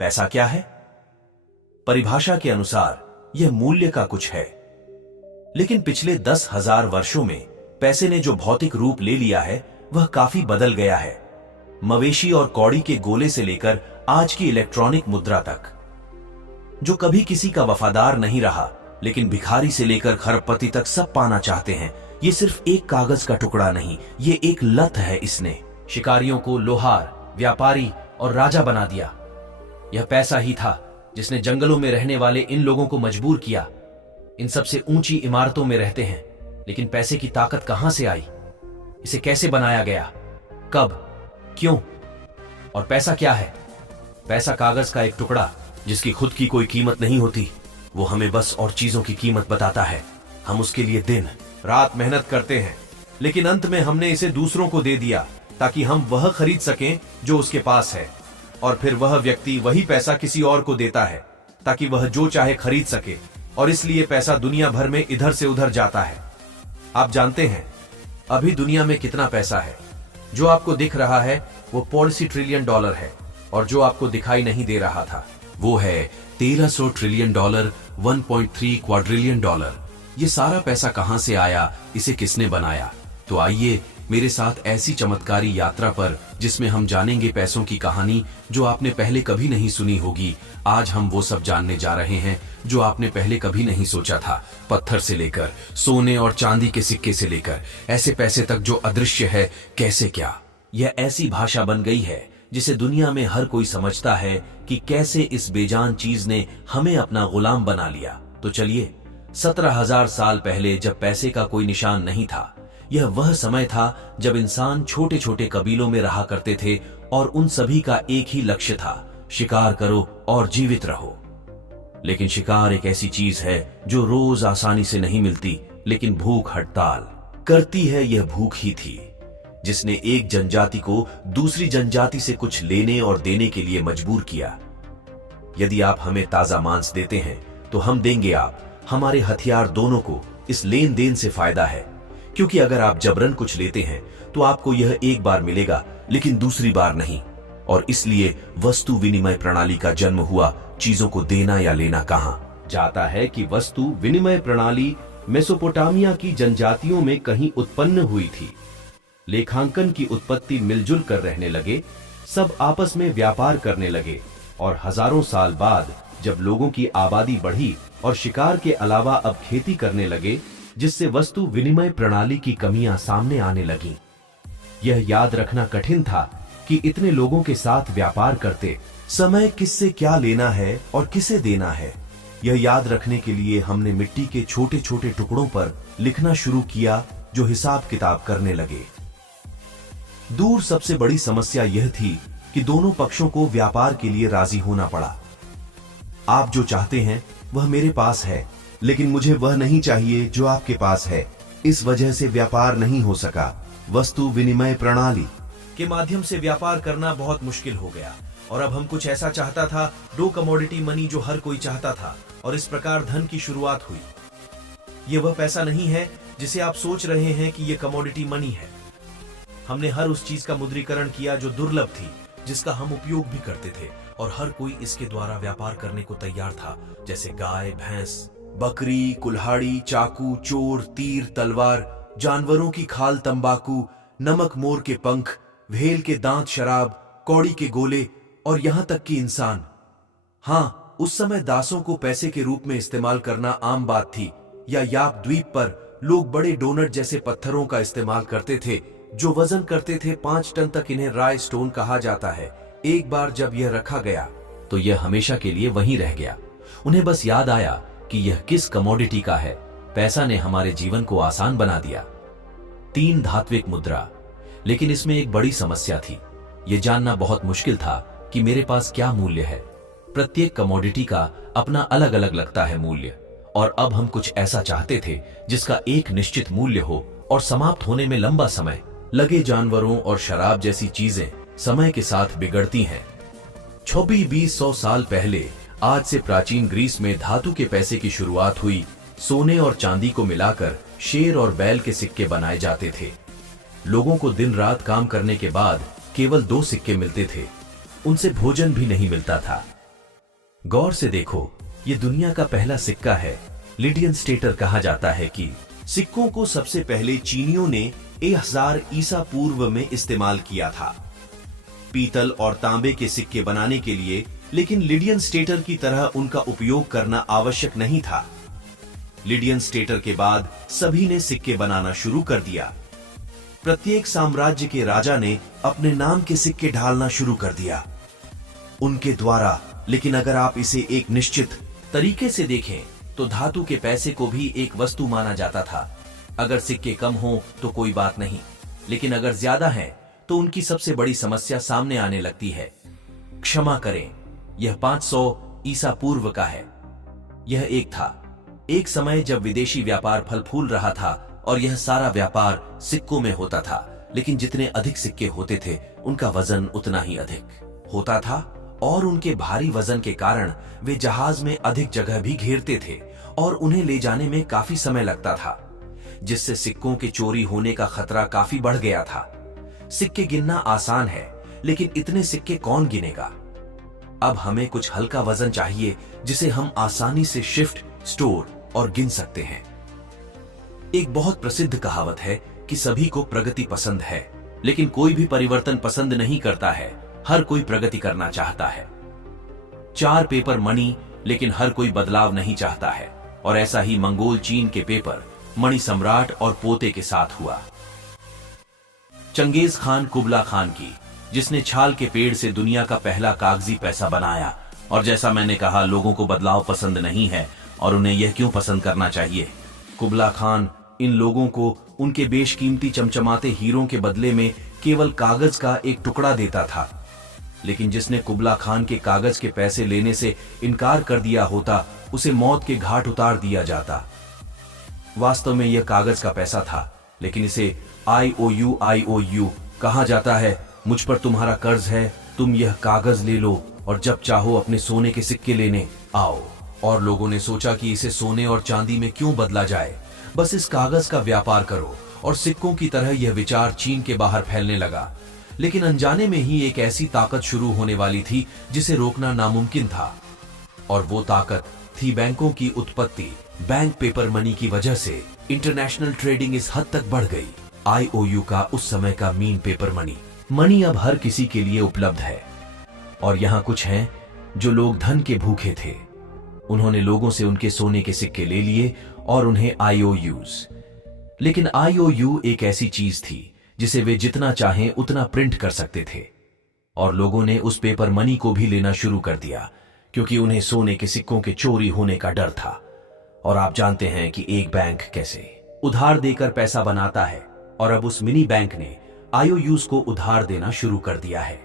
पैसा क्या है? परिभाषा के अनुसार यह मूल्य का कुछ है, लेकिन पिछले 10,000 वर्षों में पैसे ने जो भौतिक रूप ले लिया है वह काफी बदल गया है। मवेशी और कौड़ी के गोले से लेकर आज की इलेक्ट्रॉनिक मुद्रा तक, जो कभी किसी का वफादार नहीं रहा, लेकिन भिखारी से लेकर खरबपति तक सब पाना चाहते हैं। ये सिर्फ एक कागज का टुकड़ा नहीं, ये एक लत है। इसने शिकारियों को लोहार, व्यापारी और राजा बना दिया। यह पैसा ही था जिसने जंगलों में रहने वाले इन लोगों को मजबूर किया। इन सबसे ऊंची इमारतों में रहते हैं, लेकिन पैसे की ताकत कहां से आई? इसे कैसे बनाया गया? कब? क्यों? और पैसा क्या है? पैसा कागज का एक टुकड़ा जिसकी खुद की कोई कीमत नहीं होती। वो हमें बस और चीजों की कीमत बताता है। हम उसके लिए दिन रात मेहनत करते हैं, लेकिन अंत में हमने इसे दूसरों को दे दिया ताकि हम वह खरीद सकें जो उसके पास है। और फिर वह व्यक्ति वही पैसा किसी और को देता है ताकि वह जो चाहे खरीद सके। और इसलिए पैसा दुनिया भर में इधर से उधर जाता है। आप जानते हैं अभी दुनिया में कितना पैसा है? जो आपको दिख रहा है वो $40 ट्रिलियन है, और जो आपको दिखाई नहीं दे रहा था वो है $1300 ट्रिलियन, $1.3 क्वाड्रिलियन। ये सारा पैसा कहां से आया? इसे किसने बनाया? तो आइए मेरे साथ ऐसी चमत्कारी यात्रा पर जिसमें हम जानेंगे पैसों की कहानी जो आपने पहले कभी नहीं सुनी होगी। आज हम वो सब जानने जा रहे हैं जो आपने पहले कभी नहीं सोचा था। पत्थर से लेकर सोने और चांदी के सिक्के से लेकर ऐसे पैसे तक जो अदृश्य है। कैसे क्या? यह ऐसी भाषा बन गई है जिसे दुनिया में हर कोई समझता है कि कैसे इस बेजान चीज ने हमें अपना गुलाम बना लिया। तो चलिए, 17,000 साल पहले जब पैसे का कोई निशान नहीं था, यह वह समय था जब इंसान छोटे छोटे कबीलों में रहा करते थे और उन सभी का एक ही लक्ष्य था, शिकार करो और जीवित रहो। लेकिन शिकार एक ऐसी चीज है जो रोज आसानी से नहीं मिलती, लेकिन भूख हड़ताल करती है। यह भूख ही थी जिसने एक जनजाति को दूसरी जनजाति से कुछ लेने और देने के लिए मजबूर किया। यदि आप हमें ताजा मांस देते हैं तो हम देंगे आप हमारे हथियार। दोनों को इस लेन देन से फायदा है, क्योंकि अगर आप जबरन कुछ लेते हैं तो आपको यह एक बार मिलेगा, लेकिन दूसरी बार नहीं। और इसलिए वस्तु विनिमय प्रणाली का जन्म हुआ। चीजों को देना या लेना कहा जाता है कि वस्तु विनिमय प्रणाली मेसोपोटामिया की जनजातियों में कहीं उत्पन्न हुई थी। लेखांकन की उत्पत्ति मिलजुल कर रहने लगे, सब आपस में व्यापार करने लगे। और हजारों साल बाद जब लोगों की आबादी बढ़ी और शिकार के अलावा अब खेती करने लगे, जिससे वस्तु विनिमय प्रणाली की कमियां सामने आने लगीं। यह याद रखना कठिन था कि इतने लोगों के साथ व्यापार करते समय किससे क्या लेना है और किसे देना है। यह याद रखने के लिए हमने मिट्टी के छोटे छोटे टुकड़ों पर लिखना शुरू किया, जो हिसाब किताब करने लगे। दूर सबसे बड़ी समस्या यह थी कि दोनों पक्षों को व्यापार के लिए राजी होना पड़ा। आप जो चाहते हैं वह मेरे पास है, लेकिन मुझे वह नहीं चाहिए जो आपके पास है। इस वजह से व्यापार नहीं हो सका। वस्तु विनिमय प्रणाली के माध्यम से व्यापार करना बहुत मुश्किल हो गया। और अब हम कुछ ऐसा चाहता था, दो कमोडिटी मनी जो हर कोई चाहता था, और इस प्रकार धन की शुरुआत हुई। यह वह पैसा नहीं है जिसे आप सोच रहे हैं कि यह कमोडिटी मनी है। हमने हर उस चीज का मुद्रीकरण किया जो दुर्लभ थी, जिसका हम उपयोग भी करते थे, और हर कोई इसके द्वारा व्यापार करने को तैयार था, जैसे गाय, भैंस, बकरी, कुल्हाड़ी, चाकू, चोर, तीर, तलवार, जानवरों की खाल, तंबाकू, नमक, मोर के पंख, व्हेल के दांत, शराब, कौड़ी के गोले, और यहां तक कि इंसान। हाँ, उस समय दासों को पैसे के रूप में इस्तेमाल करना आम बात थी। या याप द्वीप पर लोग बड़े डोनट जैसे पत्थरों का इस्तेमाल करते थे जो वजन करते थे 5 टन तक। इन्हें राय स्टोन कहा जाता है। एक बार जब यह रखा गया तो यह हमेशा के लिए वहीं रह गया। उन्हें बस याद आया कि यह किस कमोडिटी का है। पैसा ने हमारे जीवन को आसान बना दिया। 3 धात्विक मुद्रा, लेकिन इसमें एक बड़ी समस्या थी। यह जानना बहुत मुश्किल था कि मेरे पास क्या मूल्य है। प्रत्येक कमोडिटी का अपना अलग अलग लगता है मूल्य, और अब हम कुछ ऐसा चाहते थे जिसका एक निश्चित मूल्य हो और समाप्त होने में लंबा समय लगे। जानवरों और शराब जैसी चीजें समय के साथ बिगड़ती हैं। 2600 साल पहले आज से प्राचीन ग्रीस में धातु के पैसे की शुरुआत हुई। सोने और चांदी को मिलाकर शेर और बैल के सिक्के बनाए जाते थे। लोगों को दिन रात काम करने के बाद केवल 2 सिक्के मिलते थे। उनसे भोजन भी नहीं मिलता था। गौर से देखो, ये दुनिया का पहला सिक्का है। लिडियन स्टेटर कहा जाता है कि सिक्कों को सबसे पहले चीनियों ने 1000 ईसा पूर्व में इस्तेमाल किया था पीतल और तांबे के सिक्के बनाने के लिए, लेकिन लिडियन स्टेटर की तरह उनका उपयोग करना आवश्यक नहीं था। लिडियन स्टेटर के बाद सभी ने सिक्के बनाना शुरू कर दिया। प्रत्येक साम्राज्य के राजा ने अपने नाम के सिक्के ढालना शुरू कर दिया उनके द्वारा। लेकिन अगर आप इसे एक निश्चित तरीके से देखें तो धातु के पैसे को भी एक वस्तु माना जाता था। अगर सिक्के कम हो तो कोई बात नहीं, लेकिन अगर ज्यादा हैं तो उनकी सबसे बड़ी समस्या सामने आने लगती है। क्षमा करें, यह 500 ईसा पूर्व का है। यह एक समय जब विदेशी व्यापार फल फूल रहा था और यह सारा व्यापार सिक्कों में होता था, लेकिन जितने अधिक सिक्के होते थे उनका वजन उतना ही अधिक होता था और उनके भारी वजन के कारण वे जहाज में अधिक जगह भी घेरते थे और उन्हें ले जाने में काफी समय लगता था, जिससे सिक्कों के चोरी होने का खतरा काफी बढ़ गया था। सिक्के गिनना आसान है, लेकिन इतने सिक्के कौन गिनेगा? अब हमें कुछ हल्का वजन चाहिए जिसे हम आसानी से शिफ्ट, स्टोर और गिन सकते हैं। एक बहुत प्रसिद्ध कहावत है कि सभी को प्रगति पसंद है, लेकिन कोई भी परिवर्तन पसंद नहीं करता है। हर कोई प्रगति करना चाहता है। 4 पेपर मणि, लेकिन हर कोई बदलाव नहीं चाहता है। और ऐसा ही मंगोल चीन के पेपर मणि सम्राट और पोते के साथ हुआ। चंगेज खान कुबला खान की, जिसने छाल के पेड़ से दुनिया का पहला कागजी पैसा बनाया। और जैसा मैंने कहा, लोगों को बदलाव पसंद नहीं है और उन्हें यह क्यों पसंद करना चाहिए? कुबला खान इन लोगों को उनके बेशकीमती चमचमाते हीरों के बदले में केवल कागज का एक टुकड़ा देता था। लेकिन जिसने कुबला खान के कागज के पैसे लेने से इनकार कर दिया होता, उसे मौत के घाट उतार दिया जाता। वास्तव में यह कागज का पैसा था, लेकिन इसे IOU कहा जाता है। मुझ पर तुम्हारा कर्ज है, तुम यह कागज ले लो और जब चाहो अपने सोने के सिक्के लेने आओ। और लोगों ने सोचा कि इसे सोने और चांदी में क्यों बदला जाए, बस इस कागज का व्यापार करो। और सिक्कों की तरह यह विचार चीन के बाहर फैलने लगा। लेकिन अनजाने में ही एक ऐसी ताकत शुरू होने वाली थी जिसे रोकना नामुमकिन था, और वो ताकत थी बैंकों की उत्पत्ति। बैंक पेपर मनी की वजह से इंटरनेशनल ट्रेडिंग इस हद तक बढ़ गई। IOU का उस समय का मीन पेपर मनी अब हर किसी के लिए उपलब्ध है। और यहाँ कुछ हैं जो लोग धन के भूखे थे। उन्होंने लोगों से उनके सोने के सिक्के ले लिए और उन्हें IOUs। लेकिन IOU एक ऐसी चीज थी जिसे वे जितना चाहें उतना प्रिंट कर सकते थे। और लोगों ने उस पेपर मनी को भी लेना शुरू कर दिया, क्योंकि उन्हें सोने के सिक्कों के चोरी होने का डर था। और आप जानते हैं कि एक बैंक कैसे उधार देकर पैसा बनाता है, और अब उस मिनी बैंक ने IOUs को उधार देना शुरू कर दिया है।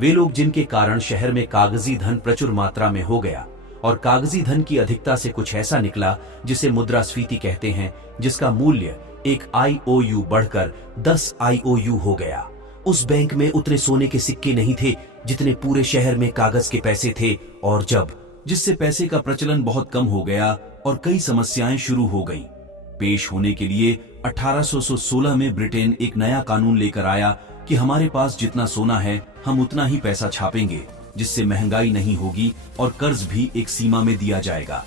वे लोग जिनके कारण शहर में कागजी धन प्रचुर मात्रा में हो गया, और कागजी धन की अधिकता से कुछ ऐसा निकला जिसे मुद्रास्फीति कहते हैं, जिसका मूल्य एक IOU बढ़कर 10 IOU हो गया। उस बैंक में उतने सोने के सिक्के नहीं थे जितने पूरे शहर में कागज के पैसे थे, और जिससे पैसे का प्रचलन बहुत कम हो गया और कई समस्याएं शुरू हो गई। पेश होने के लिए 1816 में ब्रिटेन एक नया कानून लेकर आया कि हमारे पास जितना सोना है हम उतना ही पैसा छापेंगे, जिससे महंगाई नहीं होगी और कर्ज भी एक सीमा में दिया जाएगा।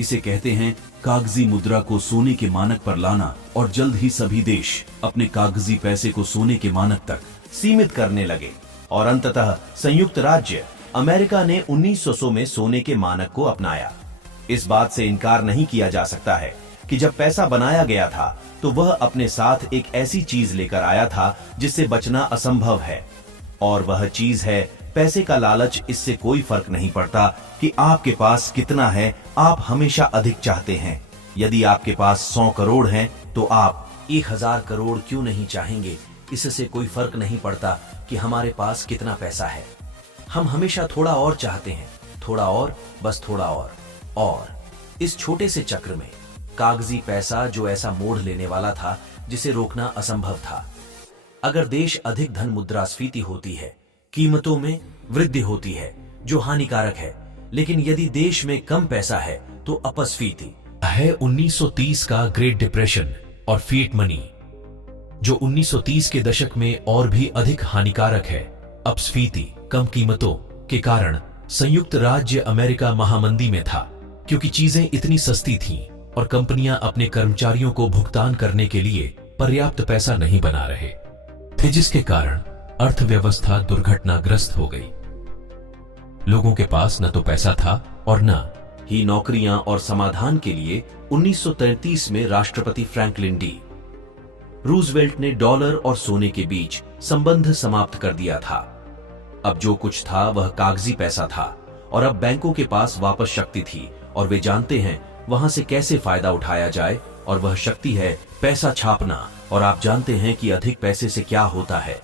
इसे कहते हैं कागजी मुद्रा को सोने के मानक पर लाना। और जल्द ही सभी देश अपने कागजी पैसे को सोने के मानक तक सीमित करने लगे, और अंततः संयुक्त राज्य अमेरिका ने 1900 में सोने के मानक को अपनाया। इस बात से इनकार नहीं किया जा सकता है कि जब पैसा बनाया गया था तो वह अपने साथ एक ऐसी चीज लेकर आया था जिससे बचना असंभव है, और वह चीज है पैसे का लालच। इससे कोई फर्क नहीं पड़ता कि आपके पास कितना है, आप हमेशा अधिक चाहते हैं। यदि आपके पास 100 करोड़ हैं तो आप 1000 करोड़ क्यों नहीं चाहेंगे? इससे कोई फर्क नहीं पड़ता कि हमारे पास कितना पैसा है। हम हमेशा थोड़ा और चाहते हैं, थोड़ा और, बस थोड़ा और इस छोटे से चक्र में कागजी पैसा जो ऐसा मोड़ लेने वाला था जिसे रोकना असंभव था। अगर देश अधिक धन मुद्रास्फीति होती है, कीमतों में वृद्धि होती है जो हानिकारक है, लेकिन यदि देश में कम पैसा है तो अपस्फीति है। 1930 का ग्रेट डिप्रेशन और फिएट मनी जो 1930 के दशक में और भी अधिक हानिकारक है। अपस्फीति कम कीमतों के कारण संयुक्त राज्य अमेरिका महामंदी में था, क्योंकि चीजें इतनी सस्ती थीं और कंपनियां अपने कर्मचारियों को भुगतान करने के लिए पर्याप्त पैसा नहीं बना रहे थे, जिसके कारण अर्थव्यवस्था दुर्घटनाग्रस्त हो गई। लोगों के पास न तो पैसा था और न ही नौकरियां और समाधान के लिए 1933 में राष्ट्रपति फ्रैंकलिन डी रूजवेल्ट ने डॉलर और सोने के बीच संबंध समाप्त कर दिया था। अब जो कुछ था वह कागजी पैसा था और अब बैंकों के पास वापस शक्ति थी और वे जानते हैं वहां से कैसे फायदा उठाया जाए, और वह शक्ति है पैसा छापना। और आप जानते हैं कि अधिक पैसे से क्या होता है।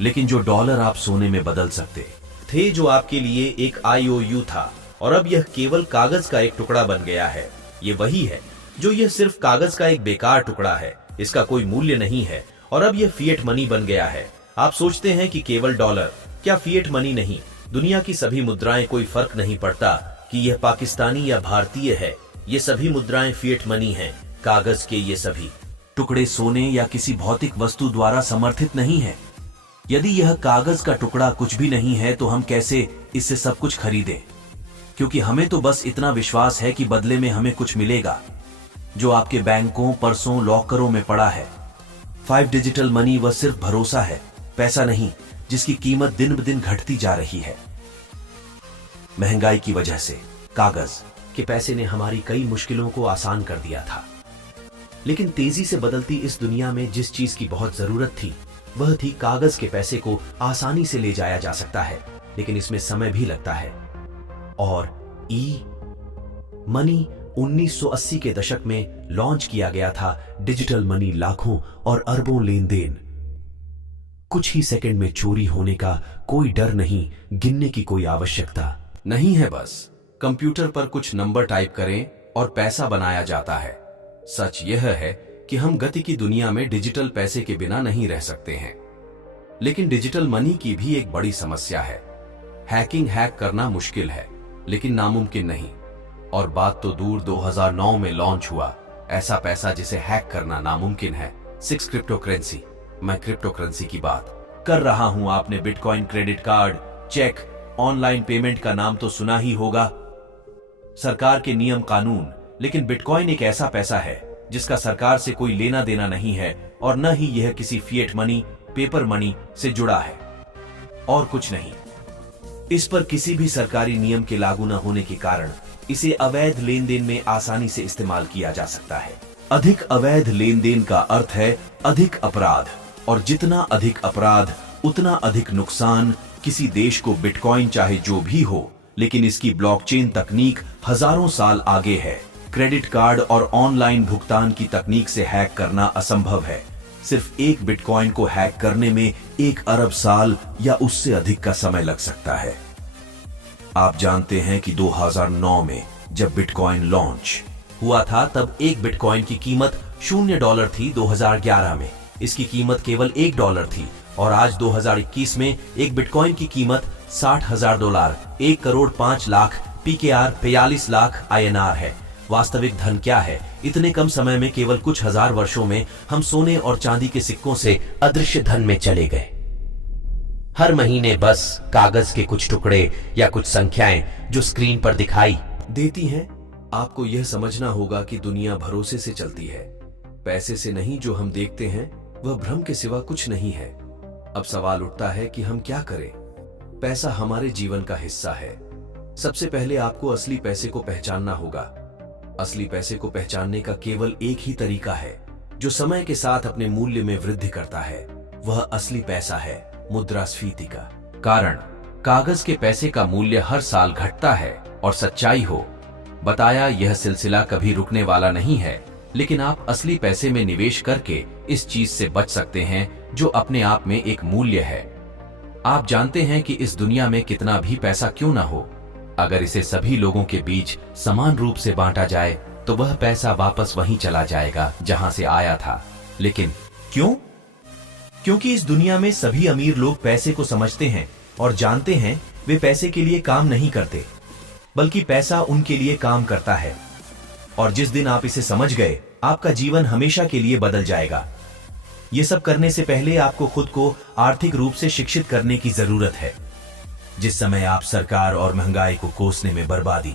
लेकिन जो डॉलर आप सोने में बदल सकते थे, जो आपके लिए एक IOU था, और अब यह केवल कागज का एक टुकड़ा बन गया है। ये वही है जो यह सिर्फ कागज का एक बेकार टुकड़ा है, इसका कोई मूल्य नहीं है, और अब यह फिएट मनी बन गया है। आप सोचते हैं कि केवल डॉलर, क्या फिएट मनी नहीं? दुनिया की सभी मुद्राएं, कोई फर्क नहीं पड़ता कि यह पाकिस्तानी या भारतीय है, ये सभी मुद्राएं फिएट मनी हैं। कागज के ये सभी टुकड़े सोने या किसी भौतिक वस्तु द्वारा समर्थित नहीं है। यदि यह कागज का टुकड़ा कुछ भी नहीं है तो हम कैसे इससे सब कुछ खरीदें? क्योंकि हमें तो बस इतना विश्वास है कि बदले में हमें कुछ मिलेगा, जो आपके बैंकों, पर्सों, लॉकरों में पड़ा है। 5 डिजिटल मनी वह सिर्फ भरोसा है, पैसा नहीं, जिसकी कीमत दिन ब दिन घटती जा रही है। महंगाई की वजह से कागज के पैसे ने हमारी कई मुश्किलों को आसान कर दिया था, लेकिन तेजी से बदलती इस दुनिया में जिस चीज की बहुत जरूरत थी वह थी कागज के पैसे को आसानी से ले जाया जा सकता है, लेकिन इसमें समय भी लगता है। और ई मनी 1980 के दशक में लॉन्च किया गया था। डिजिटल मनी लाखों और अरबों लेन देन, कुछ ही सेकंड में चोरी होने का कोई डर नहीं, गिनने की कोई आवश्यकता नहीं है। बस कंप्यूटर पर कुछ नंबर टाइप करें और पैसा बनाया जाता है। सच यह है कि हम गति की दुनिया में डिजिटल पैसे के बिना नहीं रह सकते हैं, लेकिन डिजिटल मनी की भी एक बड़ी समस्या है। हैक करना मुश्किल है, लेकिन नामुमकिन नहीं। और बात तो दूर 2009 में लॉन्च हुआ ऐसा पैसा जिसे हैक करना नामुमकिन है, 6 क्रिप्टोकरेंसी। मैं क्रिप्टोकरेंसी की बात कर रहा हूं। आपने bitcoin, credit card, cheque, online payment का नाम तो सुना ही होगा। सरकार के नियम कानून, लेकिन बिटकॉइन एक ऐसा पैसा है जिसका सरकार से कोई लेना देना नहीं है, और न ही यह किसी फिएट मनी, पेपर मनी से जुड़ा है, और कुछ नहीं। इस पर किसी भी सरकारी नियम के लागू न होने के कारण इसे अवैध लेन देन में आसानी से इस्तेमाल किया जा सकता है। अधिक अवैध लेन देन का अर्थ है अधिक अपराध, और जितना अधिक अपराध उतना अधिक नुकसान। किसी देश को बिटकॉइन चाहे जो भी हो, लेकिन इसकी ब्लॉकचेन तकनीक हजारों साल आगे है। क्रेडिट कार्ड और ऑनलाइन भुगतान की तकनीक से हैक करना असंभव है। सिर्फ एक बिटकॉइन को हैक करने में 1 अरब साल या उससे अधिक का समय लग सकता है। आप जानते हैं कि 2009 में जब बिटकॉइन लॉन्च हुआ था तब एक बिटकॉइन की कीमत $0 थी। 2011 में इसकी कीमत केवल $1 थी, और आज 2021 में एक बिटकॉइन की कीमत $60,000, 1 करोड़ 5 लाख PKR 42 लाख INR है। वास्तविक धन क्या है? इतने कम समय में, केवल कुछ हजार वर्षों में, हम सोने और चांदी के सिक्कों से अदृश्य धन में चले गए। हर महीने बस कागज के कुछ टुकड़े या कुछ संख्याएं जो स्क्रीन पर दिखाई देती हैं। आपको यह समझना होगा कि दुनिया भरोसे से चलती है, पैसे से नहीं। जो हम देखते हैं वह भ्रम के सिवा कुछ नहीं है। अब सवाल उठता है कि हम क्या करें? पैसा हमारे जीवन का हिस्सा है। सबसे पहले आपको असली पैसे को पहचानना होगा। असली पैसे को पहचानने का केवल एक ही तरीका है, जो समय के साथ अपने मूल्य में वृद्धि करता है। वह असली पैसा है, मुद्रास्फीति का कारण कागज के पैसे का मूल्य हर साल घटता है। और सच्चाई हो बताया, यह सिलसिला कभी रुकने वाला नहीं है। लेकिन आप असली पैसे में निवेश करके इस चीज से बच सकते हैं जो अपने आप में एक मूल्य है। आप जानते हैं कि इस दुनिया में कितना भी पैसा क्यों ना हो, अगर इसे सभी लोगों के बीच समान रूप से बांटा जाए तो वह पैसा वापस वहीं चला जाएगा जहां से आया था। लेकिन क्यों? क्योंकि इस दुनिया में सभी अमीर लोग पैसे को समझते हैं और जानते हैं वे पैसे के लिए काम नहीं करते, बल्कि पैसा उनके लिए काम करता है। और जिस दिन आप इसे समझ गए, आपका जीवन हमेशा के लिए बदल जाएगा। ये सब करने से पहले आपको खुद को आर्थिक रूप से शिक्षित करने की जरूरत है। जिस समय आप सरकार और महंगाई को कोसने में बर्बादी,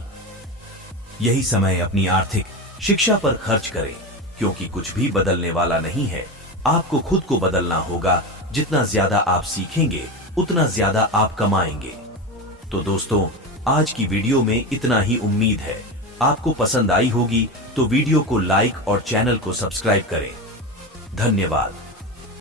यही समय अपनी आर्थिक शिक्षा पर खर्च करें, क्योंकि कुछ भी बदलने वाला नहीं है। आपको खुद को बदलना होगा। जितना ज्यादा आप सीखेंगे उतना ज्यादा आप कमाएंगे। तो दोस्तों, आज की वीडियो में इतना ही। उम्मीद है आपको पसंद आई होगी। तो वीडियो को लाइक और चैनल को सब्सक्राइब करें। धन्यवाद।